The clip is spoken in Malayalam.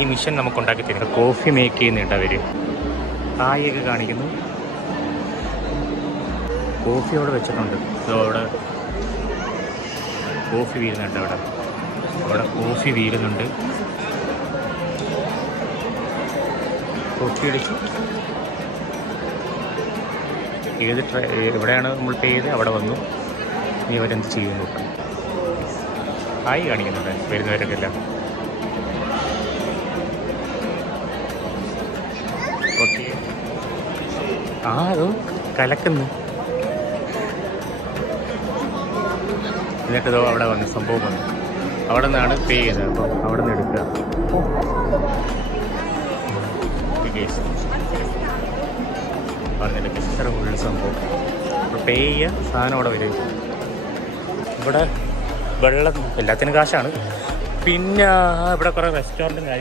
ഈ മിഷൻ നമുക്ക് ഉണ്ടാക്കി തരുന്നത്. കോഫി മേക്ക് ചെയ്യുന്നുണ്ട് അവർ. കായൊക്കെ കാണിക്കുന്നു. കോഫി അവിടെ വെച്ചിട്ടുണ്ട്. അവിടെ കോഫി വീഴുന്നുണ്ട്. അവിടെ കോഫി വീഴുന്നുണ്ട്. കോഫി അടിച്ചു. എവിടെയാണ് നമ്മൾ പേ ചെയ്ത് അവിടെ വന്നു. ഇനി അവരെന്ത് ചെയ്യും നോക്കാം. ആയി കാണിക്കുന്നുണ്ട് വരുന്നവരൊക്കെ എല്ലാം. ഓക്കെ. അതോ കലക്കുന്നു. എന്നിട്ടിതോ അവിടെ വന്നു സംഭവം വന്നു. അവിടെ നിന്നാണ് പേ ചെയ്തത്. അപ്പോൾ അവിടെ നിന്ന് എടുക്കുക. പറഞ്ഞില്ല ഇത്ര ഉള്ള സംഭവം. അപ്പോൾ പേ ചെയ്യുക, സാധനം അവിടെ വരും. ഇവിടെ വെള്ളം എല്ലാത്തിനും കാശാണ്. പിന്നെ ഇവിടെ കുറേ റെസ്റ്റോറൻറ്റും കാര്യങ്ങളും.